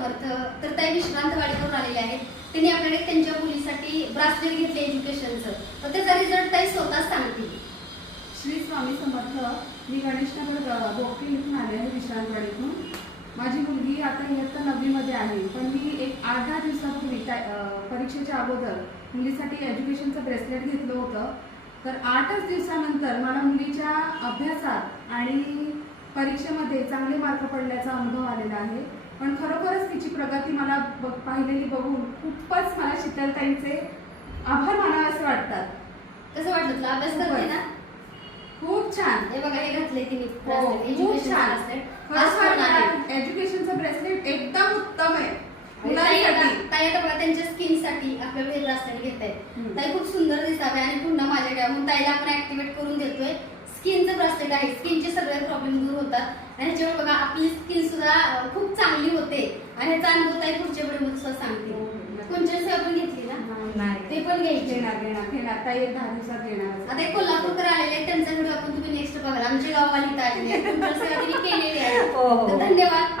समर्थ तर ताई विश्रांतवाडीवरून आलेले आहेत. त्यांनी आपल्याकडे त्यांच्या मुलीसाठी ब्रासलेट घेतले एज्युकेशनचं तर त्याचा रिझल्ट ताई स्वतः सांगतील. श्री स्वामी समर्थ मी गणेशनगर बोकील इथून आले आहे विश्रांतवाडीतून माझी मुलगी आता इयत्ता नववीमध्ये आहे पण मी एक आठ दहा दिवसापूर्वी त्या परीक्षेच्या अगोदर मुलीसाठी एज्युकेशनचं ब्रेसलेट घेतलं होतं. तर आठच दिवसानंतर मला मुलीच्या अभ्यासात आणि परीक्षेमध्ये चांगले मार्क पडल्याचा अनुभव आलेला आहे. पण खरोखरच तिची प्रगती मला पाहिलेली बघून खूपच मला शीतलताईंचे आभार मानावे असे वाटतात. कसं वाटलं तुला? अभ्यास करते ना? खूप छान. हे बघा हे घातले तिने हो, खूप छान. ब्रासलेट आज पण आहे? खरोखर एज्युकेशनचं ब्रेसलेट एकदम उत्तम आहे. आणि ताई आता मुलांसाठी ताई आता बघा त्यांच्या स्किनसाठी आपल्याकडे हे ब्रासलेट घेत आहेत हम्म. ताई खूप सुंदर दिसावे आणि पुन्हा माझ्याकडे म्हणून ताईला आपण स्किनचं ब्रासलेट आहे स्किनचे सगळे प्रॉब्लेम दूर होतात. आणि ह्याच्यामुळे बघा आपली स्किन सुद्धा खूप चांगली होते. आणि ह्याचा अनुभव ताई पुढच्या वेळी सुद्धा हो, सांगते हो. कोणच्या सेवा पण घेतली ना? ते पण घ्यायचे. घेणार घेणार घेणार. आता एक दहा दिवसात घेणार. आता एक कोल्हापूरकर आलेले आहेत. त्यांचा व्हिडिओ आपण तुम्ही नेक्स्ट बघाल. आमचे गाववाली तिने केलेली आहे हो, हो. धन्यवाद